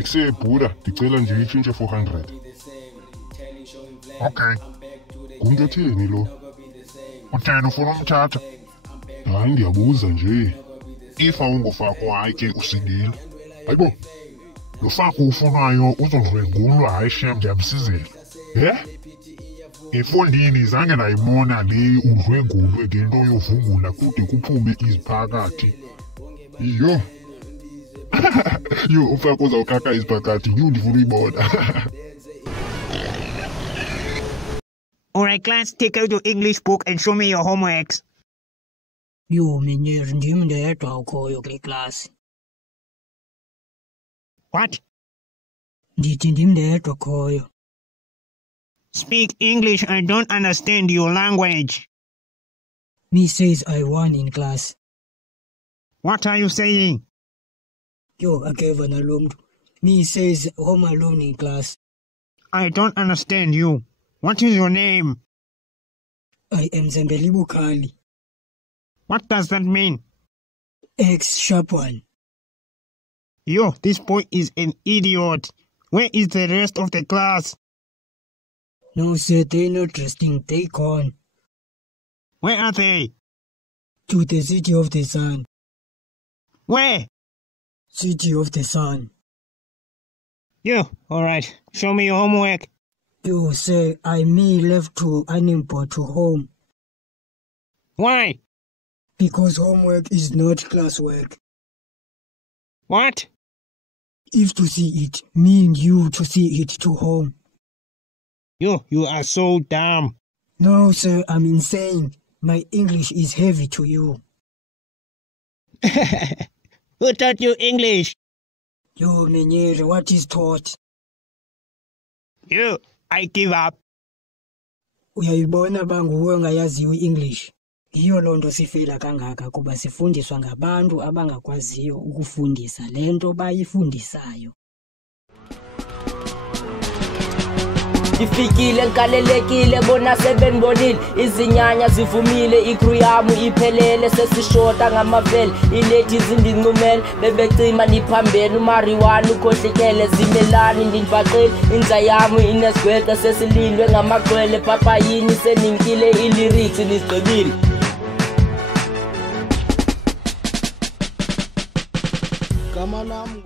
Ikusebhula, ndicela nje itshintshe 400. Okay. Ngumntu othini lo? Utheni ufuna umthatha? Hayi ndiyabuza nje. If awungoFaku hayi ke usindile. Hayibo. Lo Faku ufunayo uzodlwengulwa hayi shem ndiyamsizela. Efondini zange ndayibona le udlwengulwe ngento yovungula kude kuphume iziphakathi. Iyo. Yo, uFaku uzawukaka iziphakathi, yho ndifuna uyibona. Alright class, take out your English book and show me your homeworks. Yo, meneer, ndim ndedwa ukhoyo kule klasi. What? Ndithi ndim ndedwa ukhoyo. Speak English, I don't understand your language. Me says I won in class. What are you saying? Yo, akeva nalo mntu. Me says home alone in class. I don't understand you. What is your name? I am Zembeli Bukhali. What does that mean? X#1. Yo, this boy is an idiot. Where is the rest of the class? No sir, they're not resting, they gone. Where are they? To the city of the sun. Where? City of the sun. Yo, alright. Show me your homework. Yo, sir, I may left to unemployed to home. Why? Because homework is not classwork. What? If to see it, mean you to see it to home. Yo, you are so dumb. No, sir, I'm insane. My English is heavy to you. Who taught you English? Yo, meneer, what is taught? Yo, I give up. Uyayibona banguwe ngayaziyo English. Iyo lonto sifela kangaka kuba sifundiswa ngabantu abangakwaziyo ukufundisa lento bayifundisayo. Ifikile nkalelekile bona sebenibonile izinyanya zivumile ikru yami iphelele sesishota ngamavele ilethi izindinqumele bebecima niphambene umariwana ukhohlikele zimelani ndinibaqile inza yami inesgwede sesilindwe ngamagqwele papa yini seninkile ilyrics nisigqibile Kama nami